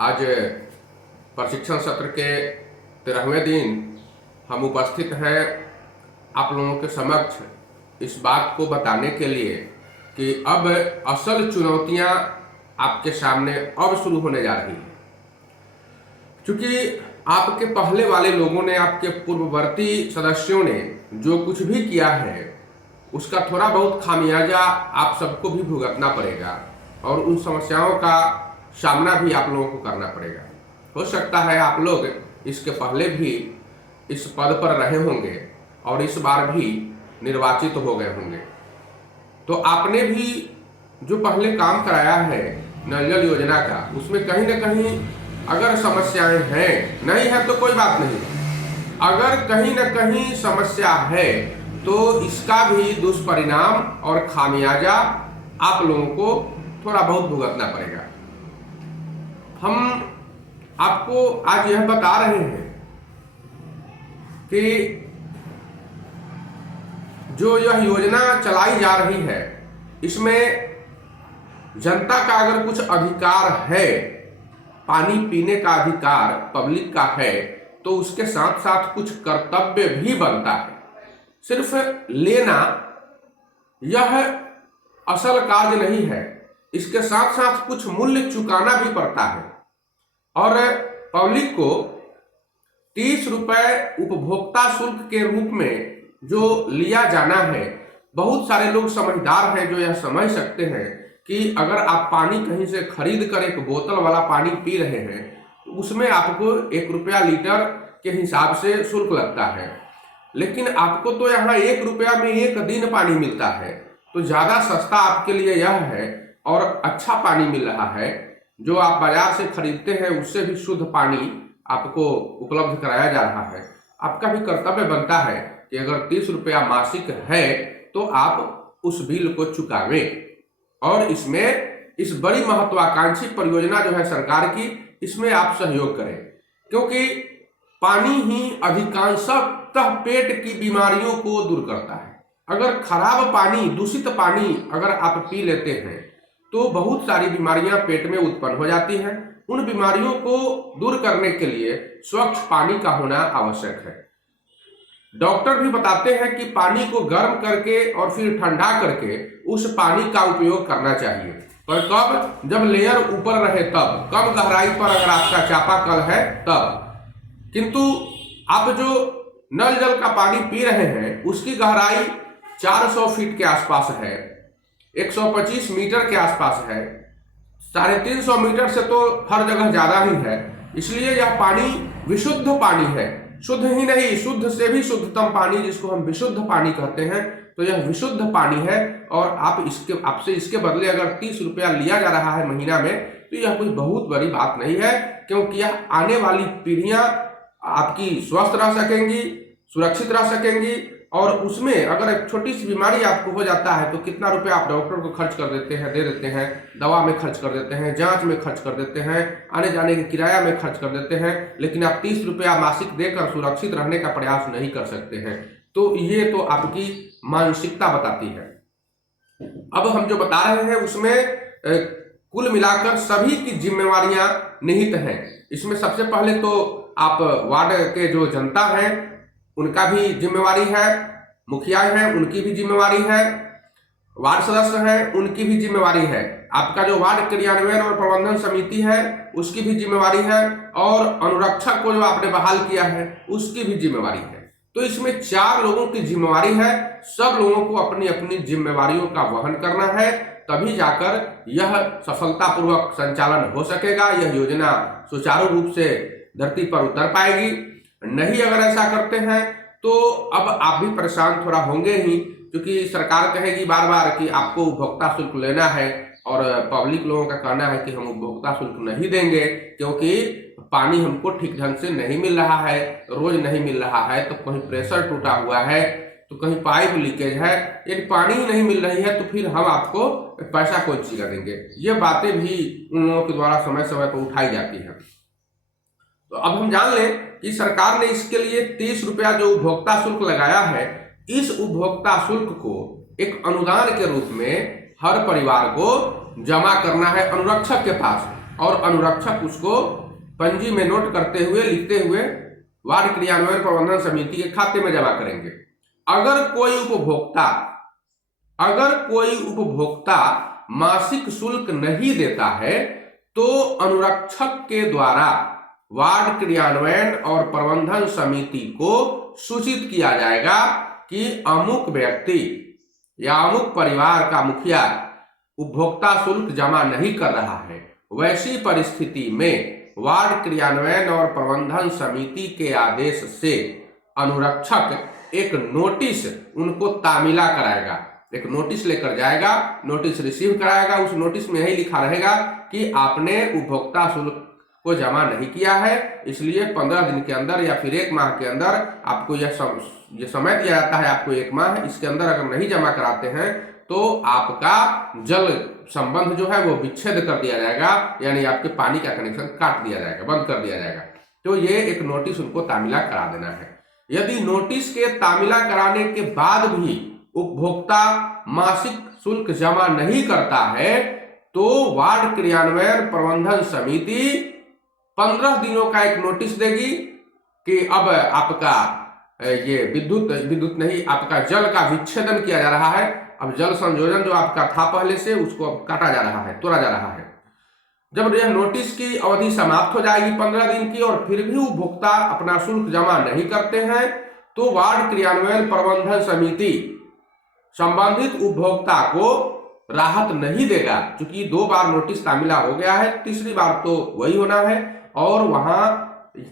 आज प्रशिक्षण सत्र के 13वें दिन हम उपस्थित हैं आप लोगों के समक्ष इस बात को बताने के लिए कि अब असल चुनौतियां आपके सामने अब शुरू होने जा रही हैं। क्योंकि आपके पहले वाले लोगों ने, आपके पूर्ववर्ती सदस्यों ने जो कुछ भी किया है उसका थोड़ा बहुत खामियाजा आप सबको भी भुगतना पड़ेगा और उन समस्याओं का सामना भी आप लोगों को करना पड़ेगा। हो सकता है आप लोग इसके पहले भी इस पद पर रहे होंगे और इस बार भी निर्वाचित हो गए होंगे, तो आपने भी जो पहले काम कराया है नल जल योजना का, उसमें कहीं ना कहीं अगर समस्याएं हैं, नहीं है तो कोई बात नहीं, अगर कहीं ना कहीं समस्या है तो इसका भी दुष्परिणाम और खामियाजा आप लोगों को थोड़ा बहुत भुगतना पड़ेगा। हम आपको आज यह बता रहे हैं कि जो यह योजना चलाई जा रही है इसमें जनता का अगर कुछ अधिकार है, पानी पीने का अधिकार पब्लिक का है, तो उसके साथ साथ कुछ कर्तव्य भी बनता है। सिर्फ लेना यह असल कार्य नहीं है, इसके साथ साथ कुछ मूल्य चुकाना भी पड़ता है। और पब्लिक को 30 रुपए उपभोक्ता शुल्क के रूप में जो लिया जाना है, बहुत सारे लोग समझदार हैं जो यह समझ सकते हैं कि अगर आप पानी कहीं से खरीद कर एक बोतल वाला पानी पी रहे हैं तो उसमें आपको 1 रुपया लीटर के हिसाब से शुल्क लगता है, लेकिन आपको तो यहाँ 1 रुपया में 1 दिन पानी मिलता है। तो ज़्यादा सस्ता आपके लिए यह है और अच्छा पानी मिल रहा है। जो आप बाजार से खरीदते हैं उससे भी शुद्ध पानी आपको उपलब्ध कराया जा रहा है। आपका भी कर्तव्य बनता है कि अगर 30 रुपया मासिक है तो आप उस बिल को चुकावें और इसमें इस बड़ी महत्वाकांक्षी परियोजना जो है सरकार की, इसमें आप सहयोग करें, क्योंकि पानी ही अधिकांशतः पेट की बीमारियों को दूर करता है। अगर खराब पानी, दूषित पानी अगर आप पी लेते हैं तो बहुत सारी बीमारियां पेट में उत्पन्न हो जाती हैं। उन बीमारियों को दूर करने के लिए स्वच्छ पानी का होना आवश्यक है। डॉक्टर भी बताते हैं कि पानी को गर्म करके और फिर ठंडा करके उस पानी का उपयोग करना चाहिए, पर कब? जब लेयर ऊपर रहे तब, कम गहराई पर अगर आपका चापाकल है तब। किंतु आप जो नल जल का पानी पी रहे हैं उसकी गहराई 400 फीट के आसपास है, 125 मीटर के आसपास है, 350 मीटर से तो हर जगह ज्यादा ही है। इसलिए यह पानी विशुद्ध पानी है, शुद्ध ही नहीं, शुद्ध से भी शुद्धतम पानी जिसको हम विशुद्ध पानी कहते हैं, तो यह विशुद्ध पानी है। और आपसे इसके बदले अगर 30 रुपया लिया जा रहा है महीना में, तो यह कोई बहुत बड़ी बात नहीं है, क्योंकि यह आने वाली पीढ़ियां आपकी स्वस्थ रह सकेंगी, सुरक्षित रह सकेंगी। और उसमें अगर एक छोटी सी बीमारी आपको हो जाता है तो कितना रुपया आप डॉक्टर को खर्च कर देते हैं, दे देते हैं, दवा में खर्च कर देते हैं, जांच में खर्च कर देते हैं, आने जाने के किराया में खर्च कर देते हैं, लेकिन आप 30 रुपया मासिक देकर सुरक्षित रहने का प्रयास नहीं कर सकते हैं। तो ये तो आपकी मानसिकता बताती है। अब हम जो बता रहे हैं उसमें कुल मिलाकर सभी की जिम्मेवारियां निहित हैं। इसमें सबसे पहले तो आप वार्ड के जो जनता है उनका भी जिम्मेवारी है, मुखिया हैं उनकी भी जिम्मेवारी है, वार्ड सदस्य हैं उनकी भी जिम्मेवारी है, आपका जो वार्ड क्रियान्वयन और प्रबंधन समिति है उसकी भी जिम्मेवारी है, और अनुरक्षक को जो आपने बहाल किया है उसकी भी जिम्मेवारी है। तो इसमें 4 लोगों की जिम्मेवारी है। सब लोगों को अपनी अपनी जिम्मेवारियों का वहन करना है, तभी जाकर यह सफलतापूर्वक संचालन हो सकेगा, यह योजना सुचारू रूप से धरती पर उतर पाएगी। नहीं अगर ऐसा करते हैं तो अब आप भी परेशान थोड़ा होंगे ही, क्योंकि सरकार कहेगी बार बार कि आपको उपभोक्ता शुल्क लेना है, और पब्लिक लोगों का कहना है कि हम उपभोक्ता शुल्क नहीं देंगे क्योंकि पानी हमको ठीक ढंग से नहीं मिल रहा है, रोज नहीं मिल रहा है, तो कहीं प्रेशर टूटा हुआ है, तो कहीं पाइप लीकेज है। यदि पानी ही नहीं मिल रही है तो फिर हम आपको पैसा कौन चीज देंगे। ये बातें भी उन लोगों के द्वारा समय समय पर उठाई जाती है। तो अब हम जान लें कि सरकार ने इसके लिए 30 रुपया जो उपभोक्ता शुल्क लगाया है, इस उपभोक्ता शुल्क को एक अनुदान के रूप में हर परिवार को जमा करना है अनुरक्षक के पास, और अनुरक्षक उसको पंजी में नोट करते हुए, लिखते हुए वार्ड क्रियान्वयन प्रबंधन समिति के खाते में जमा करेंगे। अगर कोई उपभोक्ता मासिक शुल्क नहीं देता है तो अनुरक्षक के द्वारा वार्ड क्रियान्वयन और प्रबंधन समिति को सूचित किया जाएगा कि अमुक व्यक्ति या अमुक परिवार का मुखिया उपभोक्ता शुल्क जमा नहीं कर रहा है। वैसी परिस्थिति में वार्ड क्रियान्वयन और प्रबंधन समिति के आदेश से अनुरक्षक एक नोटिस उनको तामीला कराएगा, एक नोटिस लेकर जाएगा, नोटिस रिसीव कराएगा। उस नोटिस में यही लिखा रहेगा कि आपने उपभोक्ता शुल्क को जमा नहीं किया है, इसलिए 15 दिन के अंदर या फिर 1 माह के अंदर आपको यह समय दिया जाता है, आपको 1 माह, इसके अंदर अगर नहीं जमा कराते हैं तो आपका जल संबंध जो है वो विच्छेद कर दिया जाएगा, यानी आपके पानी का कनेक्शन काट दिया जाएगा, बंद कर दिया जाएगा। तो ये एक नोटिस उनको तामीला करा देना है। यदि नोटिस के तामीला कराने के बाद भी उपभोक्ता मासिक शुल्क जमा नहीं करता है तो वार्ड क्रियान्वयन प्रबंधन समिति 15 दिनों का एक नोटिस देगी कि अब आपका ये विद्युत नहीं, आपका जल का विच्छेदन किया जा रहा है। अब जल संयोजन जो आपका था पहले से, उसको अब काटा जा रहा है, तोड़ा जा रहा है। जब यह नोटिस की अवधि समाप्त हो जाएगी 15 दिन की और फिर भी उपभोक्ता अपना शुल्क जमा नहीं करते हैं तो वार्ड क्रियान्वयन प्रबंधन समिति संबंधित उपभोक्ता को राहत नहीं देगा, क्योंकि 2 बार नोटिस तामीला हो गया है, तीसरी बार तो वही होना है और वहां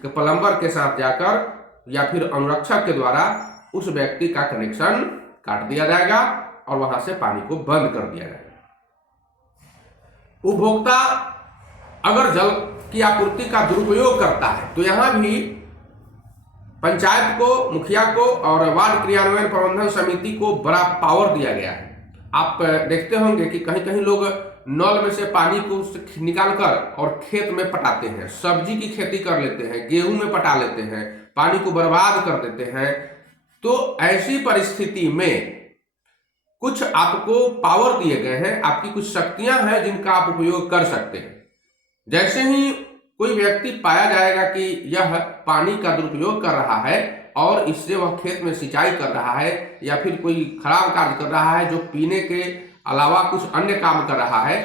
प्लम्बर के साथ जाकर या फिर अनुरक्षक के द्वारा उस व्यक्ति का कनेक्शन काट दिया जाएगा और वहां से पानी को बंद कर दिया जाएगा। उपभोक्ता अगर जल की आपूर्ति का दुरुपयोग करता है तो यहां भी पंचायत को, मुखिया को और वार्ड क्रियान्वयन प्रबंधन समिति को बड़ा पावर दिया गया है। आप देखते होंगे कि कहीं कहीं लोग नल में से पानी को निकालकर और खेत में पटाते हैं, सब्जी की खेती कर लेते हैं, गेहूं में पटा लेते हैं, पानी को बर्बाद कर देते हैं। तो ऐसी परिस्थिति में कुछ आपको पावर दिए गए हैं, आपकी कुछ शक्तियां हैं जिनका आप उपयोग कर सकते हैं। जैसे ही कोई व्यक्ति पाया जाएगा कि यह पानी का दुरुपयोग कर रहा है और इससे वह खेत में सिंचाई कर रहा है या फिर कोई खराब कार्य कर रहा है जो पीने के अलावा कुछ अन्य काम कर रहा है,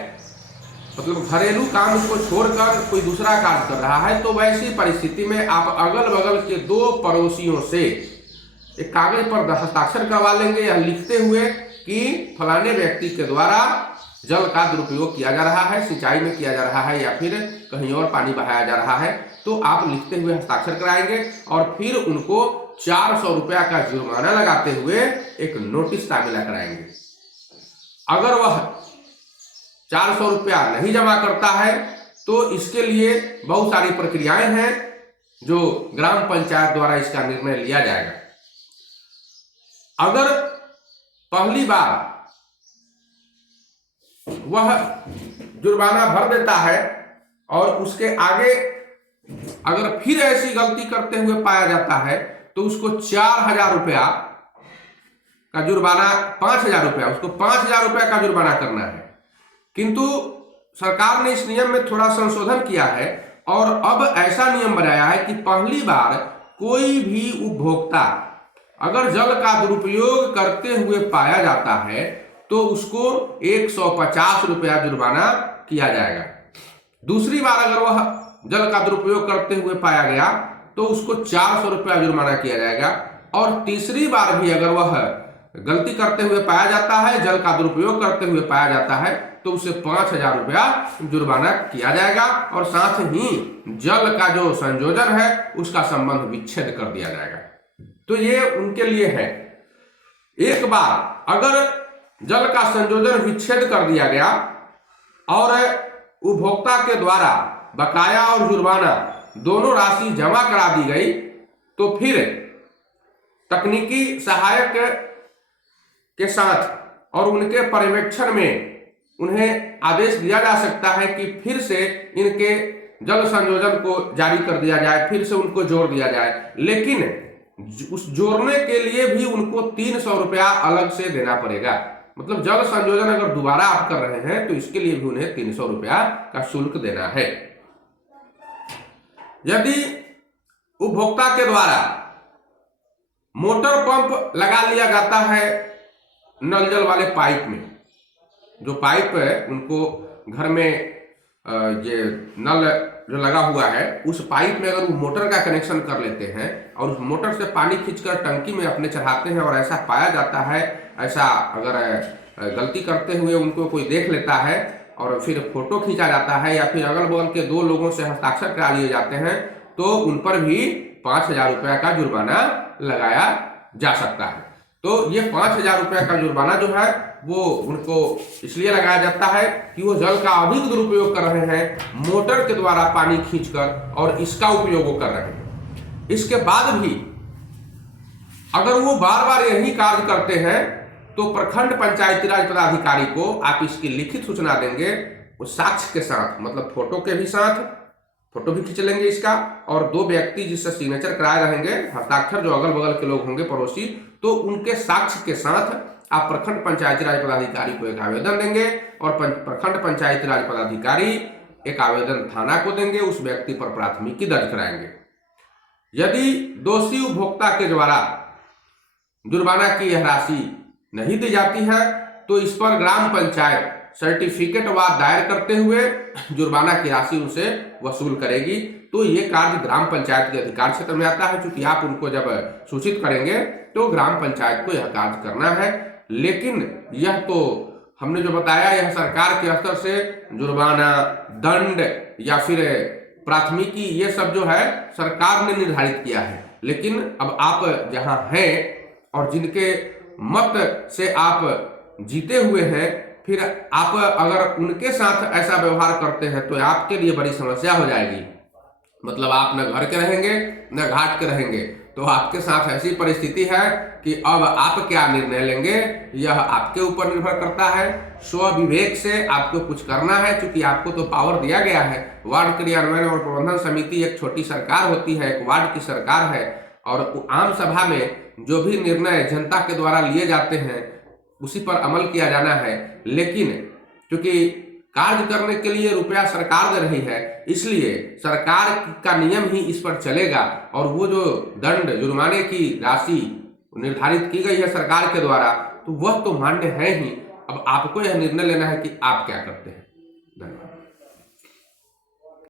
मतलब घरेलू काम को छोड़कर कोई दूसरा कार्य कर रहा है, तो वैसी परिस्थिति में आप अगल बगल के 2 पड़ोसियों से एक कागज पर हस्ताक्षर करवा लेंगे या लिखते हुए कि फलाने व्यक्ति के द्वारा जल का दुरुपयोग किया जा रहा है, सिंचाई में किया जा रहा है या फिर कहीं और पानी बहाया जा रहा है। तो आप लिखते हुए हस्ताक्षर कराएंगे और फिर उनको 400 रुपया का जुर्माना लगाते हुए एक नोटिस तामीला कराएंगे। अगर वह 400 रुपया नहीं जमा करता है तो इसके लिए बहुत सारी प्रक्रियाएं हैं जो ग्राम पंचायत द्वारा इसका निर्णय लिया जाएगा। अगर पहली बार वह जुर्माना भर देता है और उसके आगे अगर फिर ऐसी गलती करते हुए पाया जाता है तो उसको 4000 रुपया का जुर्माना, 5000 रुपया, उसको 5000 रुपया का जुर्माना करना है। किंतु सरकार ने इस नियम में थोड़ा संशोधन किया है और अब ऐसा नियम बनाया है कि पहली बार कोई भी उपभोक्ता अगर जल का दुरुपयोग करते हुए पाया जाता है तो उसको 150 रुपया जुर्माना किया जाएगा। दूसरी बार अगर वह जल का दुरुपयोग करते हुए पाया गया तो उसको 400 रुपया जुर्माना किया जाएगा और तीसरी बार भी अगर वह गलती करते हुए पाया जाता है, जल का दुरुपयोग करते हुए पाया जाता है, तो उसे 5000 रुपया जुर्माना किया जाएगा और साथ ही जल का जो संयोजन है उसका संबंध विच्छेद कर दिया जाएगा। तो ये उनके लिए है। एक बार अगर जल का संयोजन विच्छेद कर दिया गया और उपभोक्ता के द्वारा बकाया और जुर्माना दोनों राशि जमा करा दी गई तो फिर तकनीकी सहायक के साथ और उनके पर्यवेक्षण में उन्हें आदेश दिया जा सकता है कि फिर से इनके जल संयोजन को जारी कर दिया जाए, फिर से उनको जोड़ दिया जाए। लेकिन उस जोड़ने के लिए भी उनको 300 रुपया अलग से देना पड़ेगा। मतलब जल संयोजन अगर दोबारा आप कर रहे हैं तो इसके लिए भी उन्हें 300 रुपया का शुल्क देना है। यदि उपभोक्ता के द्वारा मोटर पंप लगा लिया जाता है नल जल वाले पाइप में, जो पाइप है उनको घर में ये नल जो लगा हुआ है उस पाइप में अगर वो मोटर का कनेक्शन कर लेते हैं और उस मोटर से पानी खींचकर टंकी में अपने चढ़ाते हैं और ऐसा पाया जाता है, ऐसा अगर गलती करते हुए उनको कोई देख लेता है और फिर फोटो खींचा जाता है या फिर अगल बगल के 2 लोगों से हस्ताक्षर करा लिए जाते हैं तो उन पर भी 5,000 रुपया का जुर्माना लगाया जा सकता है। तो ये 5,000 रुपया का जुर्माना जो है वो उनको इसलिए लगाया जाता है कि वो जल का अधिक दुरुपयोग कर रहे हैं, मोटर के द्वारा पानी खींचकर और इसका उपयोग वो कर रहे हैं। इसके बाद भी अगर वो बार बार यही कार्य करते हैं तो प्रखंड पंचायती राज पदाधिकारी को आप इसकी लिखित सूचना देंगे, वो साक्ष्य के साथ, मतलब फोटो के भी साथ, फोटो भी खींच लेंगे इसका, और 2 व्यक्ति जिससे सिग्नेचर कराए रहेंगे, हस्ताक्षर जो अगल बगल के लोग होंगे पड़ोसी, तो उनके साक्ष्य के साथ आप प्रखंड पंचायती राज पदाधिकारी को एक आवेदन देंगे और प्रखंड पंचायती राज पदाधिकारी एक आवेदन थाना को देंगे, उस व्यक्ति पर प्राथमिकी दर्ज कराएंगे। यदि दोषी उपभोक्ता के द्वारा जुर्माना की यह राशि नहीं दी जाती है तो इस पर ग्राम पंचायत सर्टिफिकेट वाद दायर करते हुए जुर्माना की राशि उनसे वसूल करेगी। तो ये कार्य ग्राम पंचायत के अधिकार क्षेत्र में आता है, क्योंकि आप उनको जब सूचित करेंगे तो ग्राम पंचायत को यह कार्य करना है। लेकिन यह तो हमने जो बताया यह सरकार के स्तर से जुर्माना, दंड या फिर प्राथमिकी ये सब जो है सरकार ने निर्धारित किया है। लेकिन अब आप जहां हैं और जिनके मत से आप जीते हुए हैं, फिर आप अगर उनके साथ ऐसा व्यवहार करते हैं तो आपके लिए बड़ी समस्या हो जाएगी। मतलब आप न घर के रहेंगे न घाट के रहेंगे, तो आपके साथ ऐसी परिस्थिति है कि अब आप क्या निर्णय लेंगे यह आपके ऊपर निर्भर करता है। स्व विवेक से आपको कुछ करना है, क्योंकि आपको तो पावर दिया गया है। वार्ड क्रियान्वयन और प्रबंधन समिति एक छोटी सरकार होती है, एक वार्ड की सरकार है, और आम सभा में जो भी निर्णय जनता के द्वारा लिए जाते हैं उसी पर अमल किया जाना है। लेकिन क्योंकि कार्य करने के लिए रुपया सरकार दे रही है, इसलिए सरकार का नियम ही इस पर चलेगा, और वो जो दंड जुर्माने की राशि निर्धारित की गई है सरकार के द्वारा तो वह तो मान्य है ही। अब आपको यह निर्णय लेना है कि आप क्या करते हैं।